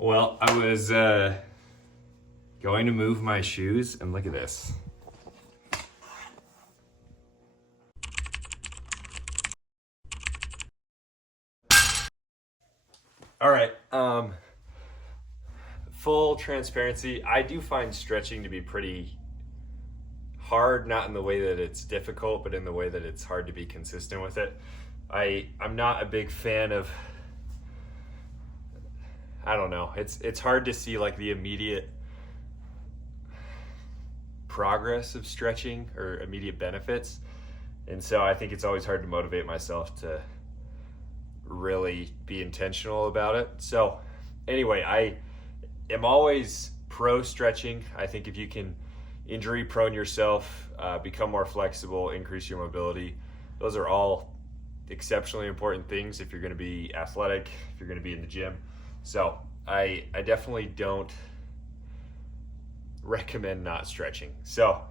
Well, I was going to move my shoes, and look at this. All right, full transparency, I do find stretching to be pretty hard, not in the way that it's difficult, but in the way that it's hard to be consistent with it. I'm not a big fan of, I don't know, it's hard to see like the immediate progress of stretching or immediate benefits. And so I think it's always hard to motivate myself to really be intentional about it. So anyway, I am always pro stretching. I think if you can injury prone yourself, become more flexible, increase your mobility, those are all exceptionally important things if you're going to be athletic, if you're going to be in the gym. So I definitely don't recommend not stretching. So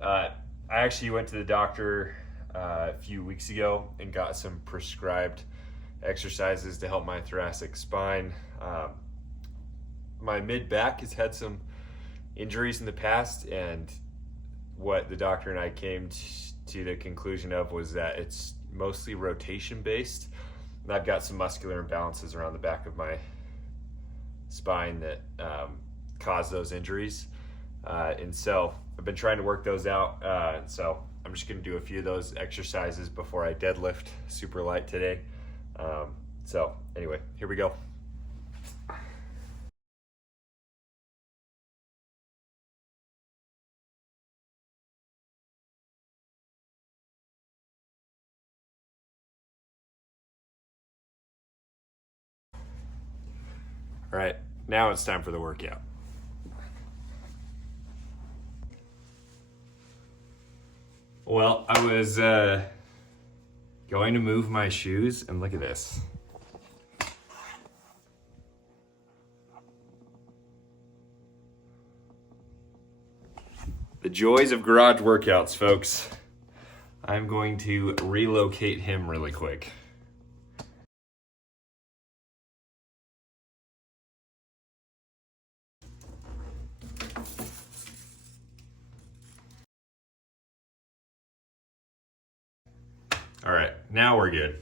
I actually went to the doctor a few weeks ago and got some prescribed exercises to help my thoracic spine. My mid back has had some injuries in the past, and what the doctor and I came to the conclusion of was that it's mostly rotation based, and I've got some muscular imbalances around the back of my spine that cause those injuries, and so I've been trying to work those out. So I'm just going to do a few of those exercises before I deadlift super light today. So anyway, here we go. All right, now it's time for the workout. Well, I was going to move my shoes, and look at this. The joys of garage workouts, folks. I'm going to relocate him really quick. All right, now we're good.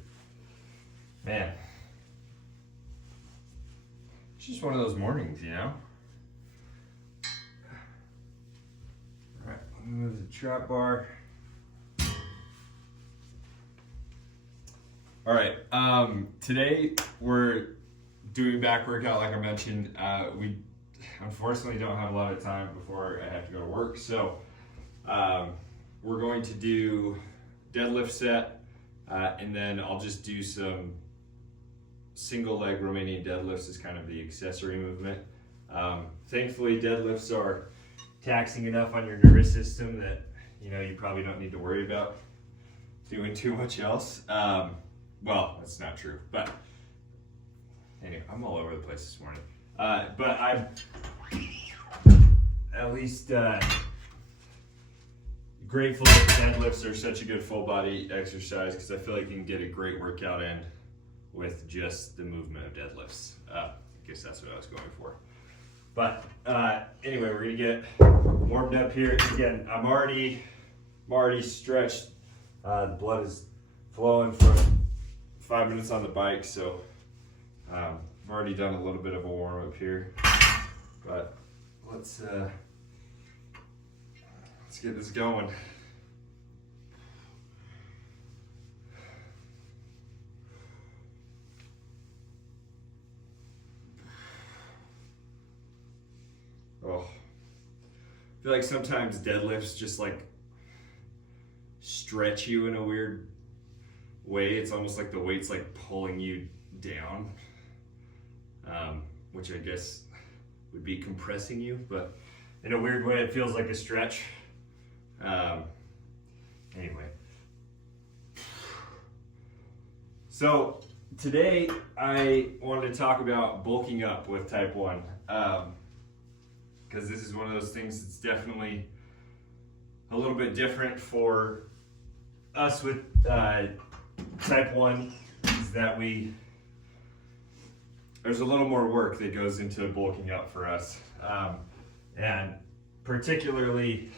Man, it's just one of those mornings, you know? All right, let me move the trap bar. All right, today we're doing back workout like I mentioned. We unfortunately don't have a lot of time before I have to go to work, so we're going to do deadlift set. And then I'll just do some single leg Romanian deadlifts as kind of the accessory movement. Thankfully, deadlifts are taxing enough on your nervous system that you probably don't need to worry about doing too much else. Well, that's not true, but anyway, I'm all over the place this morning. But I'm at least grateful that deadlifts are such a good full body exercise, because I feel like you can get a great workout in with just the movement of deadlifts. I guess that's what I was going for. But anyway, we're gonna get warmed up here. Again, I'm already stretched. The blood is flowing from 5 minutes on the bike, so I've already done a little bit of a warm up here. But let's get this going. Oh, I feel like sometimes deadlifts just like stretch you in a weird way. It's almost like the weight's like pulling you down, which I guess would be compressing you, but in a weird way it feels like a stretch. Anyway, so today I wanted to talk about bulking up with type 1, because this is one of those things that's definitely a little bit different for us with type 1, is that we there's a little more work that goes into bulking up for us. And particularly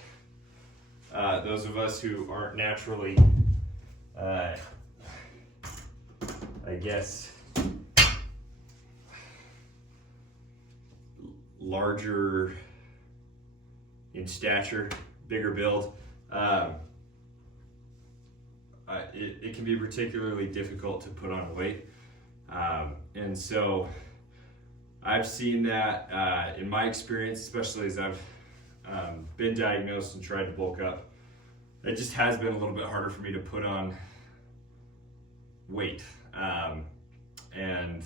those of us who aren't naturally, I guess, larger in stature, bigger build, it can be particularly difficult to put on weight. And so I've seen that in my experience, especially as I've been diagnosed and tried to bulk up, it just has been a little bit harder for me to put on weight. And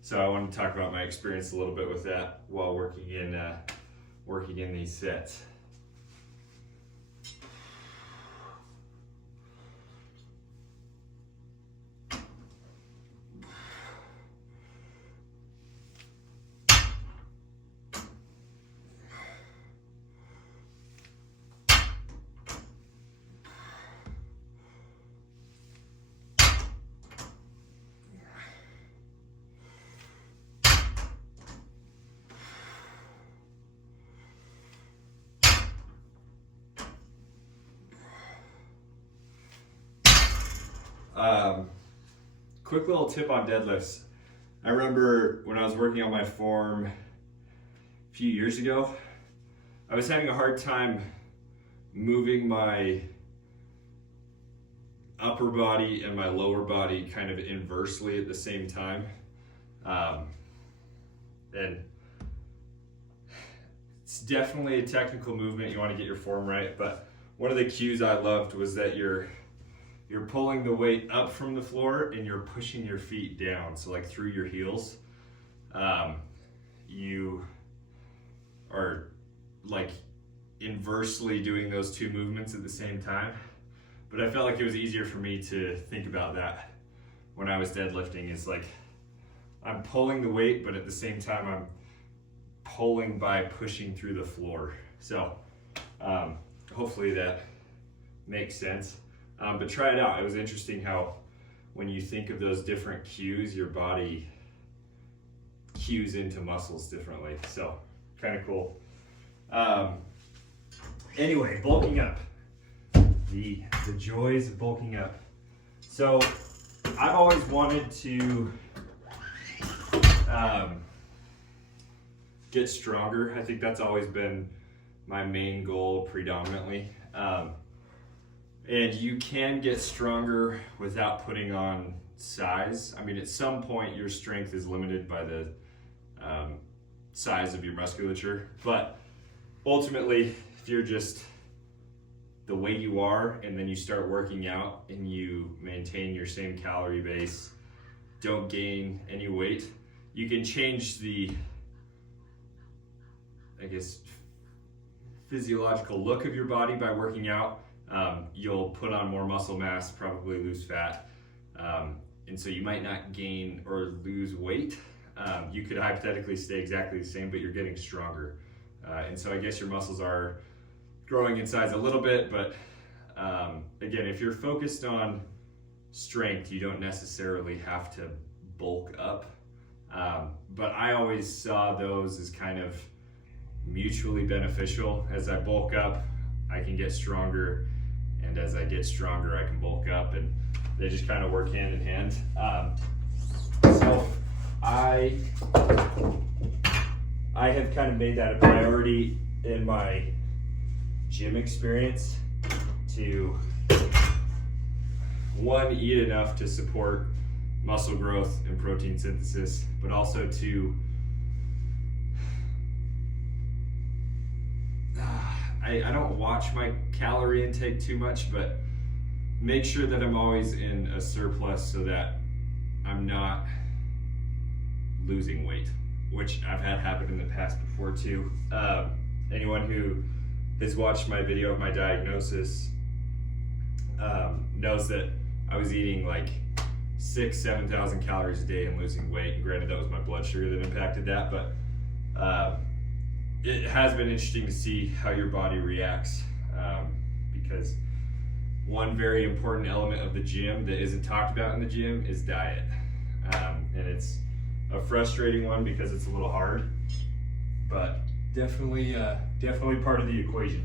so I want to talk about my experience a little bit with that while working in these sets. Quick little tip on deadlifts. I remember when I was working on my form a few years ago, I was having a hard time moving my upper body and my lower body kind of inversely at the same time. And it's definitely a technical movement. You want to get your form right, but one of the cues I loved was that you're pulling the weight up from the floor and you're pushing your feet down. So like through your heels, you are like inversely doing those two movements at the same time. But I felt like it was easier for me to think about that when I was deadlifting, is like I'm pulling the weight, but at the same time I'm pulling by pushing through the floor. So hopefully that makes sense. But try it out. It was interesting how when you think of those different cues, your body cues into muscles differently. So kind of cool. Anyway, bulking up. The joys of bulking up. So I've always wanted to get stronger. I think that's always been my main goal predominantly. And you can get stronger without putting on size. I mean, at some point your strength is limited by the size of your musculature, but ultimately if you're just the way you are and then you start working out and you maintain your same calorie base, don't gain any weight, you can change the, I guess, physiological look of your body by working out. You'll put on more muscle mass, probably lose fat, and so you might not gain or lose weight. You could hypothetically stay exactly the same, but you're getting stronger. And so I guess your muscles are growing in size a little bit, but again, if you're focused on strength, you don't necessarily have to bulk up. But I always saw those as kind of mutually beneficial. As I bulk up, I can get stronger, and as I get stronger, I can bulk up, and they just kind of work hand in hand. So I have kind of made that a priority in my gym experience to, one, eat enough to support muscle growth and protein synthesis, but also to I don't watch my calorie intake too much, but make sure that I'm always in a surplus so that I'm not losing weight, which I've had happen in the past before too. Anyone who has watched my video of my diagnosis knows that I was eating like 6,000-7,000 calories a day and losing weight. And granted, that was my blood sugar that impacted that, but it has been interesting to see how your body reacts, because one very important element of the gym that isn't talked about in the gym is diet. And it's a frustrating one because it's a little hard, but definitely part of the equation.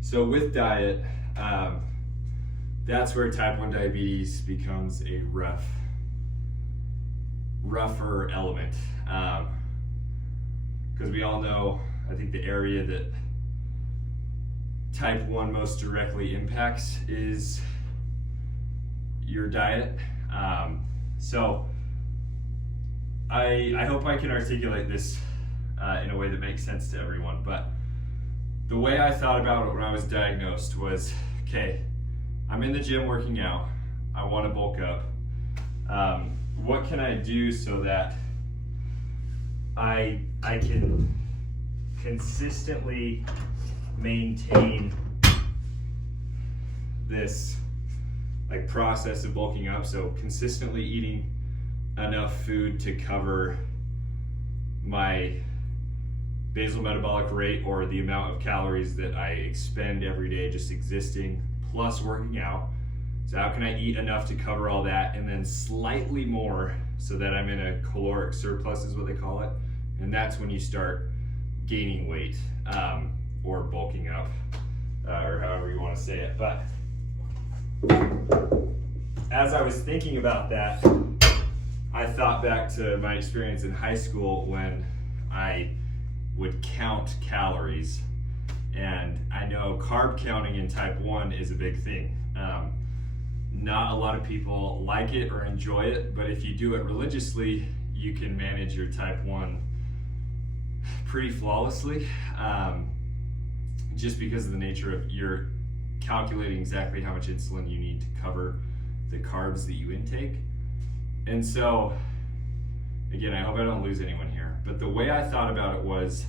So with diet, that's where type 1 diabetes becomes a rougher element. Because we all know, I think the area that type 1 most directly impacts is your diet. So I hope I can articulate this in a way that makes sense to everyone, but the way I thought about it when I was diagnosed was, okay, I'm in the gym working out, I want to bulk up. What can I do so that I can consistently maintain this like process of bulking up? So consistently eating enough food to cover my basal metabolic rate, or the amount of calories that I expend every day just existing, plus working out. So how can I eat enough to cover all that, and then slightly more so that I'm in a caloric surplus is what they call it. And that's when you start gaining weight, or bulking up, or however you want to say it. But as I was thinking about that, I thought back to my experience in high school when I would count calories, and I know carb counting in type 1 is a big thing. Not a lot of people like it or enjoy it, but if you do it religiously, you can manage your type 1 pretty flawlessly, just because of the nature of you're calculating exactly how much insulin you need to cover the carbs that you intake. And so, again, I hope I don't lose anyone here, but the way I thought about it was,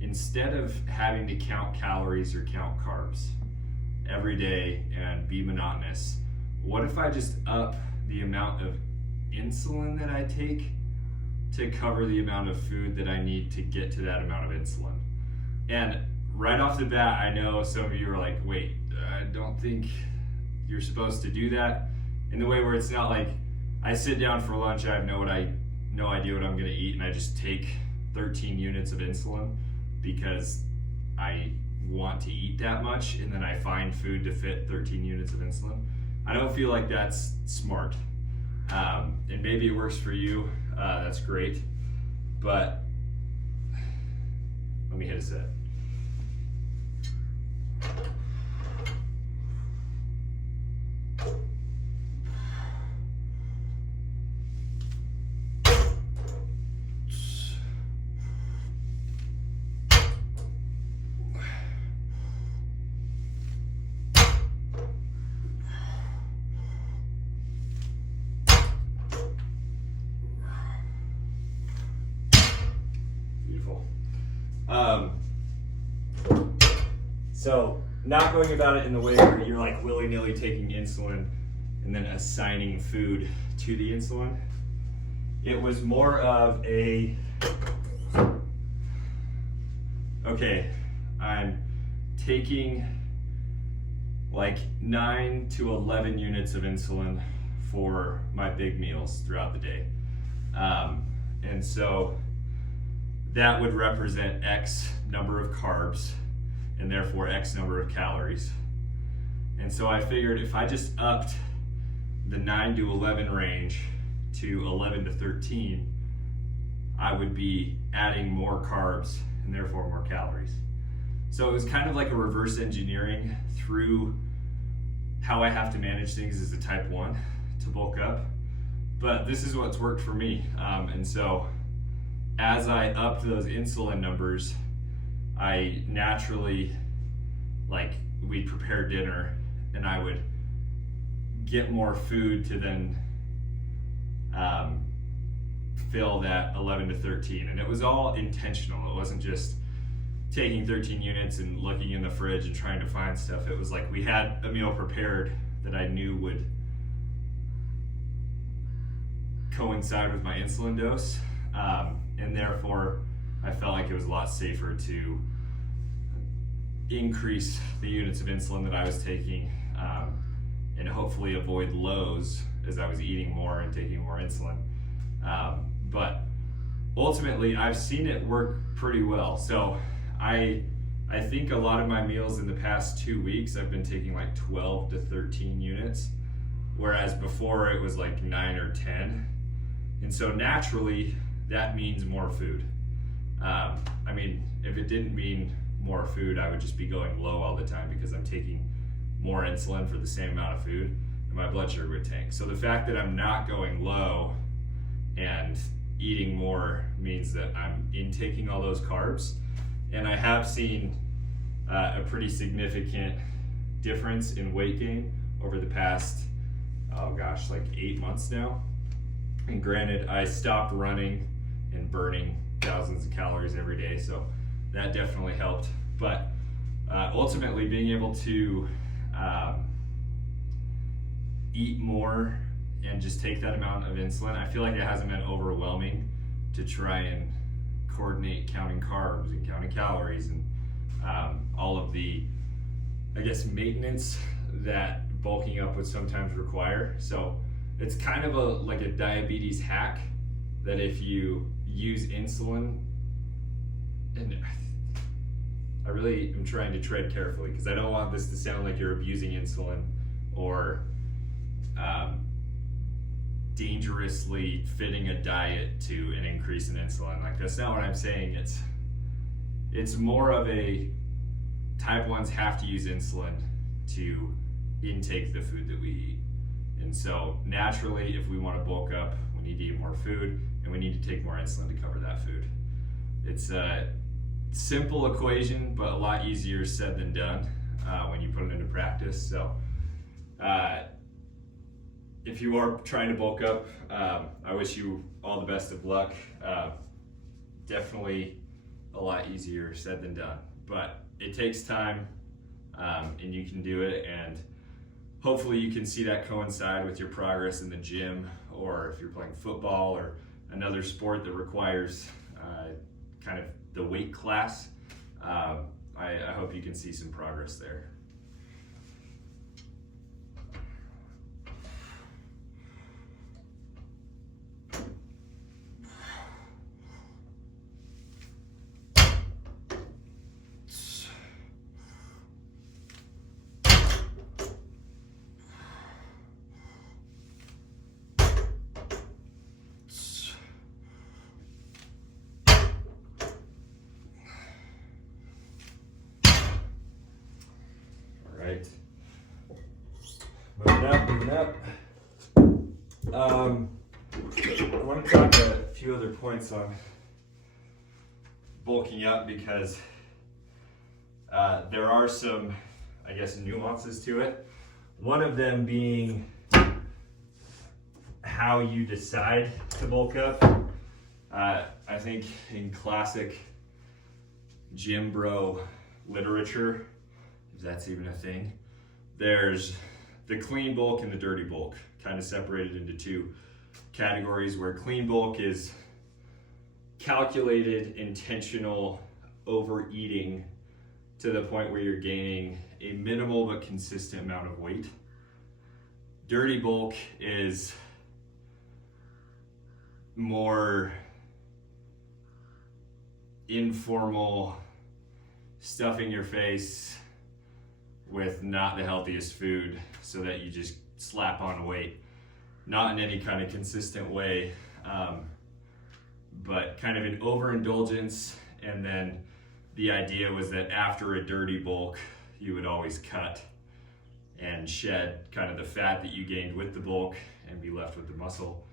instead of having to count calories or count carbs every day and be monotonous, what if I just up the amount of insulin that I take to cover the amount of food that I need to get to that amount of insulin? And right off the bat, I know some of you are like, wait, I don't think you're supposed to do that, in the way where it's not like I sit down for lunch, I have no idea what I'm gonna eat, and I just take 13 units of insulin because I want to eat that much, and then I find food to fit 13 units of insulin. I don't feel like that's smart. And maybe it works for you, that's great, but let me hit a set. So not going about it in the way where you're like willy-nilly taking insulin and then assigning food to the insulin. It was more of a, okay, I'm taking like 9 to 11 units of insulin for my big meals throughout the day. And so that would represent X number of carbs, and therefore X number of calories. And so I figured if I just upped the 9 to 11 range to 11 to 13, I would be adding more carbs and therefore more calories. So it was kind of like a reverse engineering through how I have to manage things as a type 1 to bulk up. But this is what's worked for me. And so as I upped those insulin numbers, I naturally, like, we'd prepare dinner and I would get more food to then fill that 11 to 13. And it was all intentional. It wasn't just taking 13 units and looking in the fridge and trying to find stuff. It was like we had a meal prepared that I knew would coincide with my insulin dose. And therefore, I felt like it was a lot safer to increase the units of insulin that I was taking, and hopefully avoid lows as I was eating more and taking more insulin. But ultimately, I've seen it work pretty well. So I think a lot of my meals in the past 2 weeks, I've been taking like 12 to 13 units, whereas before it was like 9 or 10. And so naturally, that means more food. I mean, if it didn't mean more food, I would just be going low all the time because I'm taking more insulin for the same amount of food, and my blood sugar would tank. So the fact that I'm not going low and eating more means that I'm intaking all those carbs. And I have seen a pretty significant difference in weight gain over the past, like 8 months now. And granted, I stopped running and burning thousands of calories every day, so that definitely helped. But ultimately, being able to eat more and just take that amount of insulin, I feel like it hasn't been overwhelming to try and coordinate counting carbs and counting calories and all of the, I guess, maintenance that bulking up would sometimes require. So it's kind of like a diabetes hack that if you use insulin, and I really am trying to tread carefully because I don't want this to sound like you're abusing insulin or dangerously fitting a diet to an increase in insulin. Like, that's not what I'm saying. It's more of a type 1s have to use insulin to intake the food that we eat. And so naturally, if we want to bulk up, we need to eat more food and we need to take more insulin to cover that food. It's a simple equation, but a lot easier said than done when you put it into practice. So if you are trying to bulk up, I wish you all the best of luck. Definitely a lot easier said than done, but it takes time, and you can do it, and hopefully you can see that coincide with your progress in the gym, or if you're playing football or another sport that requires kind of the weight class. I hope you can see some progress there. Right. Moving up. I want to talk a few other points on bulking up because there are some, I guess, nuances to it. One of them being how you decide to bulk up. I think in classic gym bro literature, if that's even a thing, there's the clean bulk and the dirty bulk, kind of separated into two categories, where clean bulk is calculated, intentional overeating to the point where you're gaining a minimal but consistent amount of weight. Dirty bulk is more informal, stuffing your face with not the healthiest food so that you just slap on weight, not in any kind of consistent way, but kind of an overindulgence. And then the idea was that after a dirty bulk, you would always cut and shed kind of the fat that you gained with the bulk and be left with the muscle.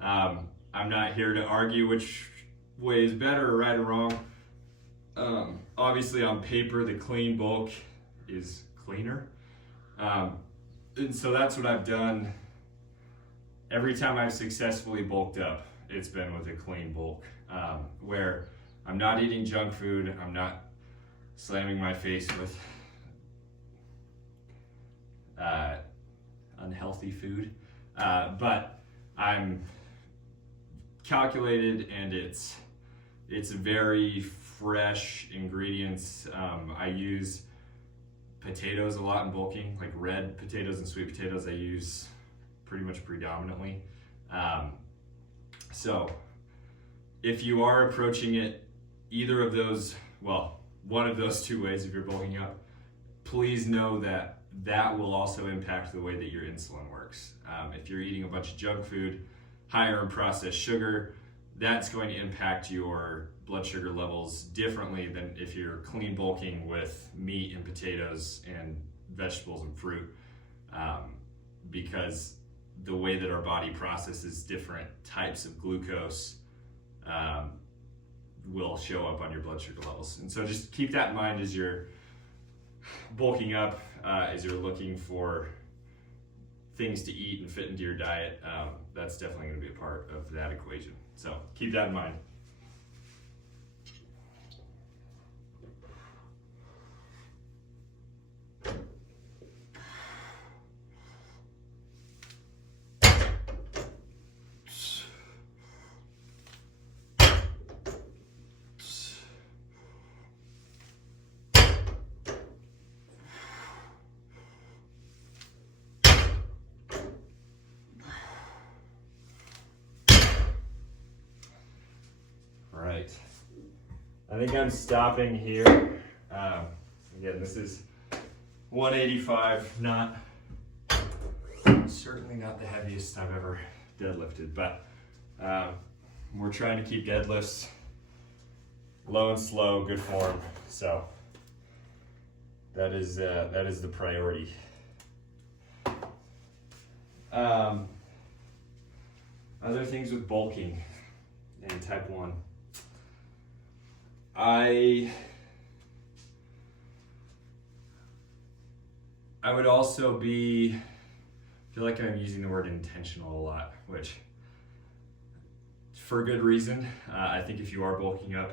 I'm not here to argue which way is better or right or wrong. Obviously on paper, the clean bulk is cleaner. And so that's what I've done every time I've successfully bulked up. it's been with a clean bulk, where I'm not eating junk food, I'm not slamming my face with unhealthy food, but I'm calculated, and it's very fresh ingredients. I use potatoes a lot in bulking, like red potatoes and sweet potatoes I use pretty much predominantly. So if you are approaching it either of those, well, one of those two ways, if you're bulking up, please know that that will also impact the way that your insulin works. If you're eating a bunch of junk food, higher in processed sugar, that's going to impact your blood sugar levels differently than if you're clean bulking with meat and potatoes and vegetables and fruit, because the way that our body processes different types of glucose will show up on your blood sugar levels. And so just keep that in mind as you're bulking up, as you're looking for things to eat and fit into your diet. That's definitely going to be a part of that equation. So keep that in mind. Right. I think I'm stopping here. Again, this is 185, certainly not the heaviest I've ever deadlifted, but we're trying to keep deadlifts low and slow, good form. So that is the priority. Other things with bulking and type 1. I would also feel like I'm using the word intentional a lot, which for good reason. I think if you are bulking up,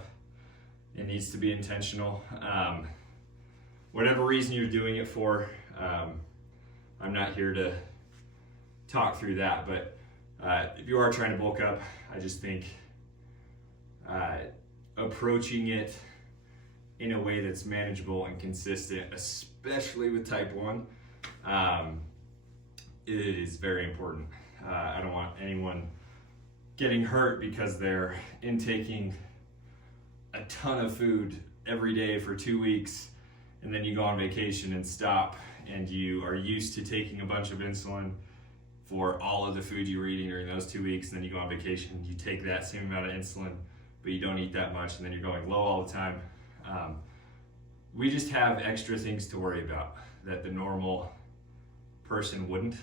it needs to be intentional. Whatever reason you're doing it for, I'm not here to talk through that, but if you are trying to bulk up, I just think approaching it in a way that's manageable and consistent, especially with type 1, it is very important. I don't want anyone getting hurt because they're intaking a ton of food every day for 2 weeks, and then you go on vacation and stop, and you are used to taking a bunch of insulin for all of the food you were eating during those 2 weeks, and then you go on vacation, you take that same amount of insulin, but you don't eat that much, and then you're going low all the time. We just have extra things to worry about that the normal person wouldn't.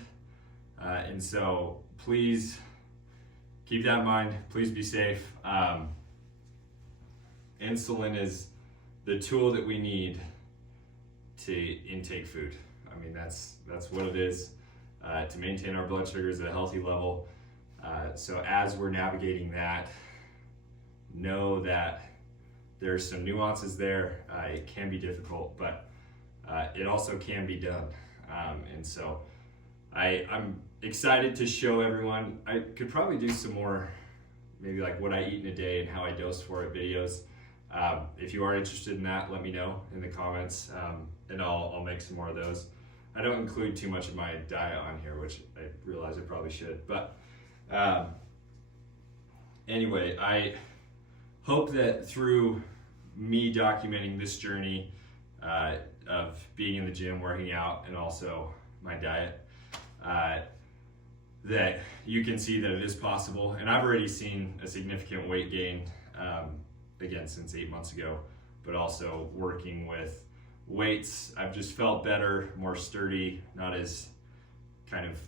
And so please keep that in mind. Please be safe. Insulin is the tool that we need to intake food. I mean, that's what it is, to maintain our blood sugars at a healthy level. So as we're navigating that, know that there's some nuances there. It can be difficult, but it also can be done. And so I'm excited to show everyone. I could probably do some more, maybe like what I eat in a day and how I dose for it videos. If you are interested in that, let me know in the comments, and I'll make some more of those. I don't include too much of my diet on here, which I realize I probably should, but anyway, I hope that through me documenting this journey of being in the gym, working out, and also my diet, that you can see that it is possible. And I've already seen a significant weight gain, again, since 8 months ago, but also working with weights, I've just felt better, more sturdy, not as kind of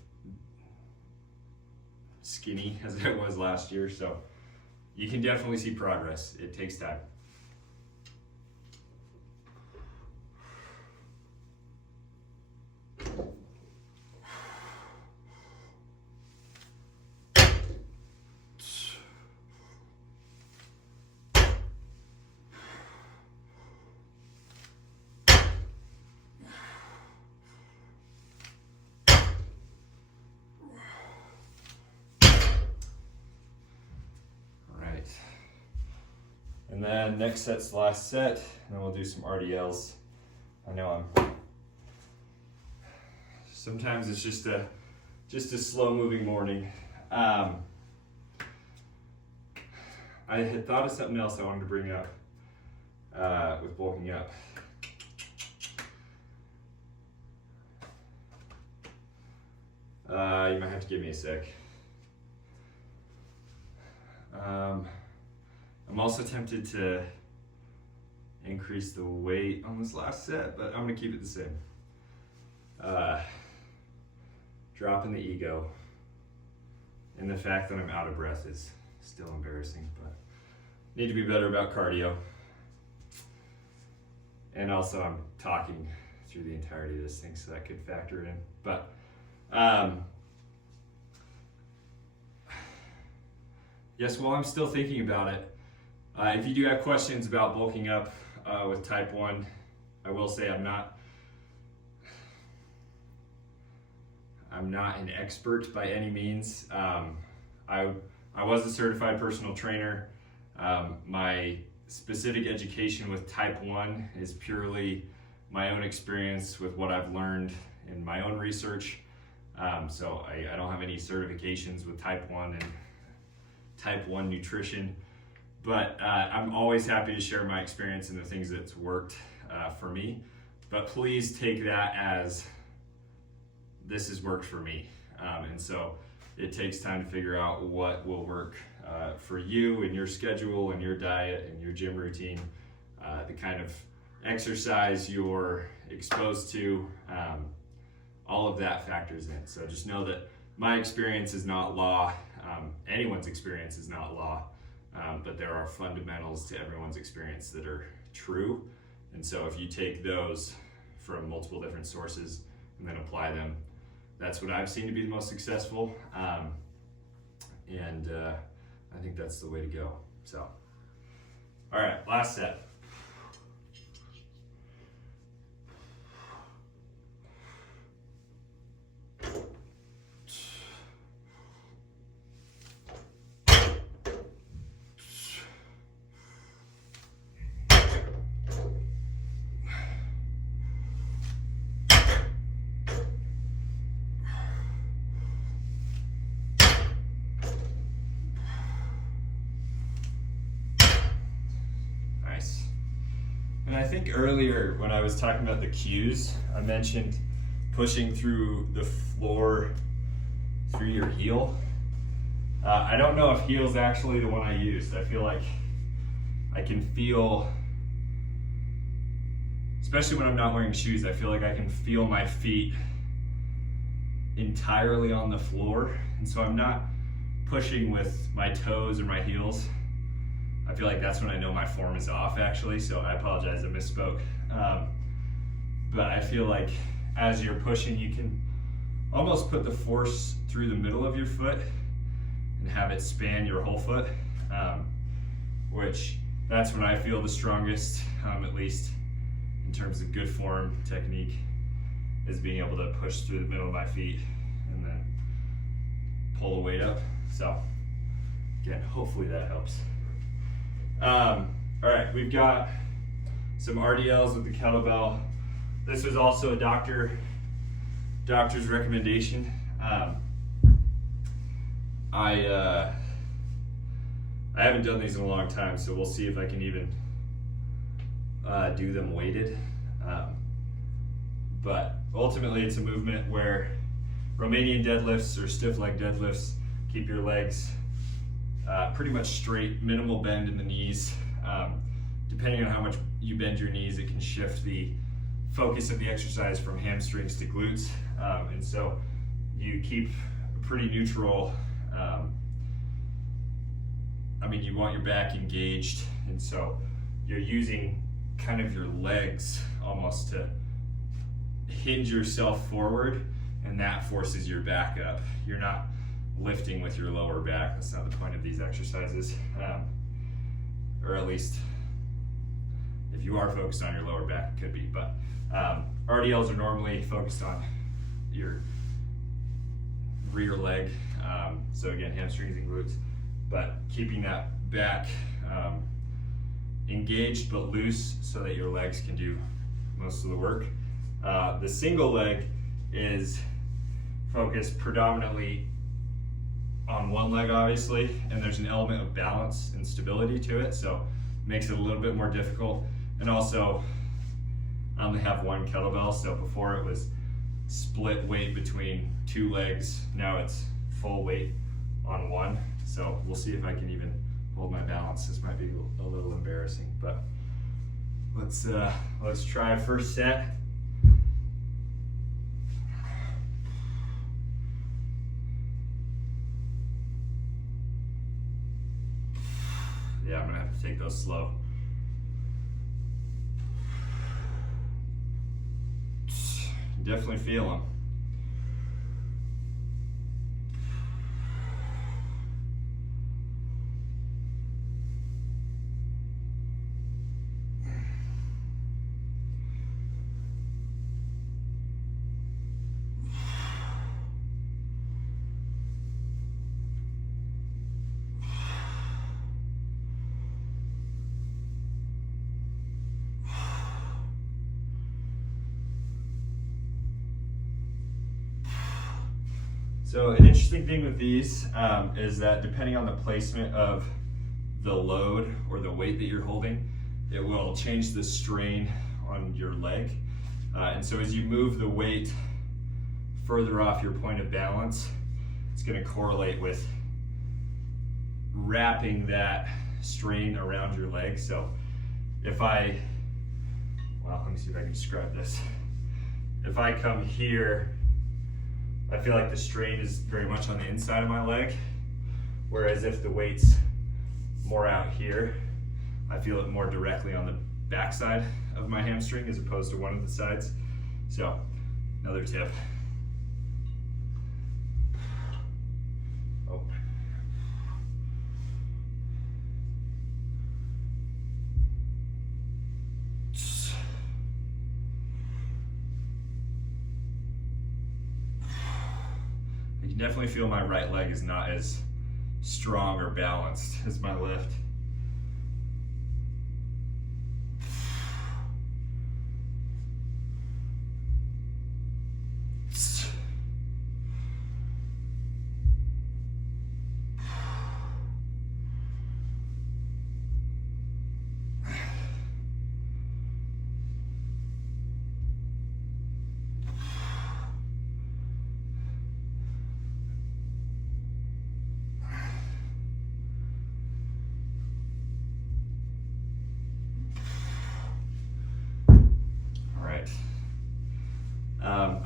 skinny as I was last year. So you can definitely see progress. It takes time. And then next set's the last set, and then we'll do some RDLs. I know sometimes it's just a slow moving morning. I had thought of something else I wanted to bring up with bulking up. You might have to give me a sec. I'm also tempted to increase the weight on this last set, but I'm gonna keep it the same. Dropping the ego, and the fact that I'm out of breath is still embarrassing, but need to be better about cardio. And also I'm talking through the entirety of this thing, so that could factor in. But yes, while I'm still thinking about it, if you do have questions about bulking up with type 1, I will say I'm not an expert by any means. I was a certified personal trainer. My specific education with type 1 is purely my own experience with what I've learned in my own research. So I don't have any certifications with type 1 and type 1 nutrition, but I'm always happy to share my experience and the things that's worked for me. But please take that as this has worked for me. And so it takes time to figure out what will work for you and your schedule and your diet and your gym routine, the kind of exercise you're exposed to, all of that factors in. So just know that my experience is not law. Anyone's experience is not law, but there are fundamentals to everyone's experience that are true. And so if you take those from multiple different sources and then apply them, that's what I've seen to be the most successful. And I think that's the way to go. So, all right, last set. And I think earlier when I was talking about the cues, I mentioned pushing through the floor through your heel. I don't know if heel's actually the one I used. I feel like I can feel, especially when I'm not wearing shoes, I feel like I can feel my feet entirely on the floor. And so I'm not pushing with my toes or my heels. I feel like that's when I know my form is off, actually, so I apologize, I misspoke. But I feel like as you're pushing, you can almost put the force through the middle of your foot and have it span your whole foot, which that's when I feel the strongest, at least in terms of good form technique, is being able to push through the middle of my feet and then pull the weight up. So again, hopefully that helps. All right, we've got some RDLs with the kettlebell. This was also a doctor's recommendation. I haven't done these in a long time, so we'll see if I can even do them weighted. But ultimately, it's a movement where Romanian deadlifts or stiff leg deadlifts keep your legs pretty much straight, minimal bend in the knees. Depending on how much you bend your knees, it can shift the focus of the exercise from hamstrings to glutes. And so you keep pretty neutral. You want your back engaged, and so you're using kind of your legs almost to hinge yourself forward, and that forces your back up. You're not lifting with your lower back. That's not the point of these exercises. Or at least if you are focused on your lower back, it could be. But RDLs are normally focused on your rear leg. So again, hamstrings and glutes, but keeping that back engaged but loose so that your legs can do most of the work. The single leg is focused predominantly on one leg, obviously, and there's an element of balance and stability to it, so it makes it a little bit more difficult. And also, I only have one kettlebell, so before it was split weight between two legs, now it's full weight on one. So we'll see if I can even hold my balance. This might be a little embarrassing, but let's try first set. Yeah, I'm gonna have to take those slow. Definitely feel them. So an interesting thing with these is that depending on the placement of the load or the weight that you're holding, it will change the strain on your leg. And so as you move the weight further off your point of balance, it's going to correlate with wrapping that strain around your leg. So if let me see if I can describe this. If I come here, I feel like the strain is very much on the inside of my leg, whereas if the weight's more out here, I feel it more directly on the backside of my hamstring as opposed to one of the sides. So, another tip. Oh. I can definitely feel my right leg is not as strong or balanced as my left.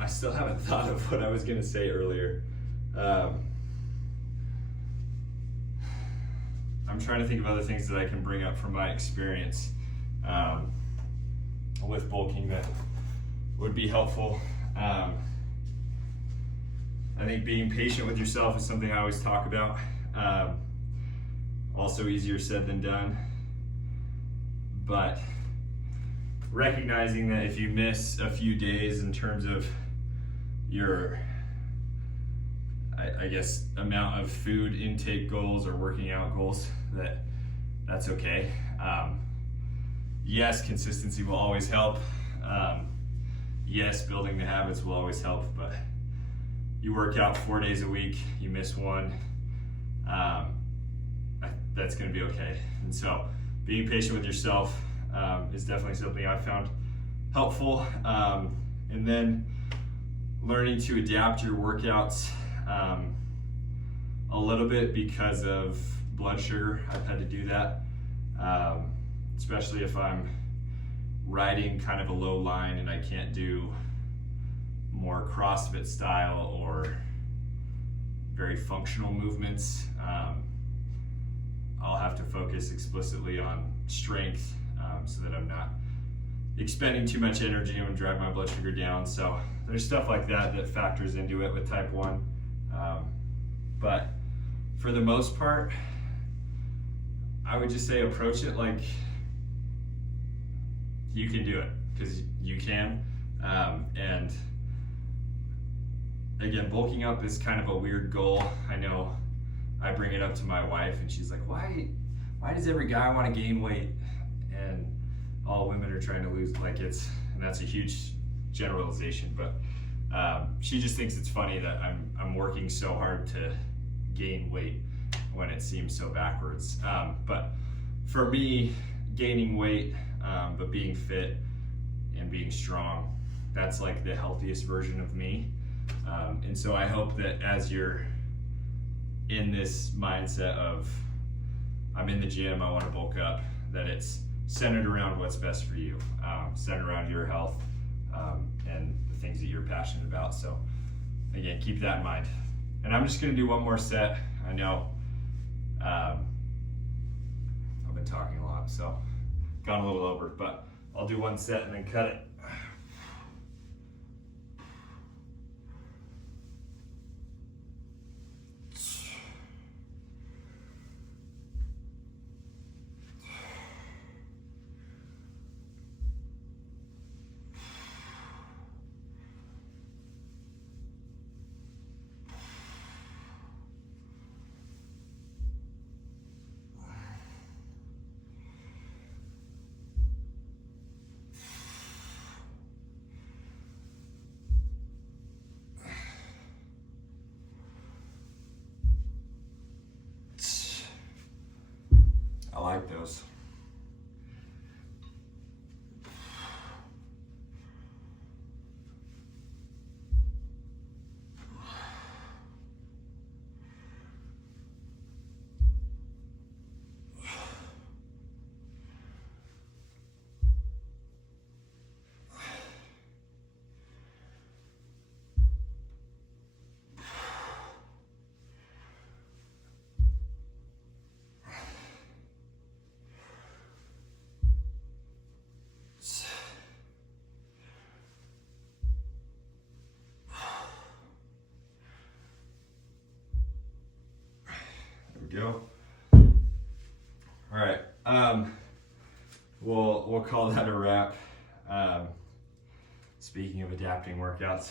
I still haven't thought of what I was going to say earlier. I'm trying to think of other things that I can bring up from my experience with bulking that would be helpful. I think being patient with yourself is something I always talk about. Also easier said than done. But recognizing that if you miss a few days in terms of your, I guess, amount of food intake goals or working out goals, that's okay. Yes, consistency will always help. Yes, building the habits will always help, but you work out 4 days a week, you miss one, that's gonna be okay. And so being patient with yourself is definitely something I found helpful. And then learning to adapt your workouts a little bit because of blood sugar. I've had to do that, especially if I'm riding kind of a low line and I can't do more CrossFit style or very functional movements. I'll have to focus explicitly on strength so that I'm not expending too much energy and drive my blood sugar down. So there's stuff like that that factors into it with type 1. But for the most part, I would just say approach it like you can do it, because you can. And again, bulking up is kind of a weird goal. I know I bring it up to my wife and she's like, why does every guy want to gain weight? and all women are trying to lose, like and that's a huge generalization, but she just thinks it's funny that I'm working so hard to gain weight when it seems so backwards. But for me, gaining weight, but being fit and being strong, that's like the healthiest version of me. And so I hope that as you're in this mindset of, I'm in the gym, I want to bulk up, that it's centered around what's best for you, centered around your health, and the things that you're passionate about. So again, keep that in mind. And I'm just going to do one more set. I know I've been talking a lot, so gone a little over, but I'll do one set and then cut it. I like those. Go. All right. We'll call that a wrap. Speaking of adapting workouts,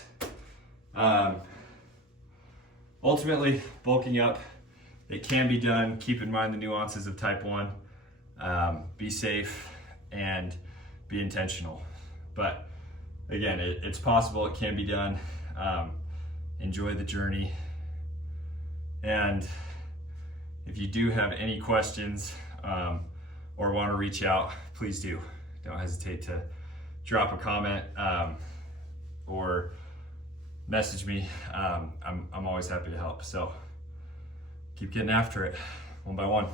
ultimately bulking up, it can be done. Keep in mind the nuances of type 1. Be safe and be intentional. But again, it's possible. It can be done. Enjoy the journey. And if you do have any questions or want to reach out, please do. Don't hesitate to drop a comment or message me. I'm always happy to help. So keep getting after it, one by one.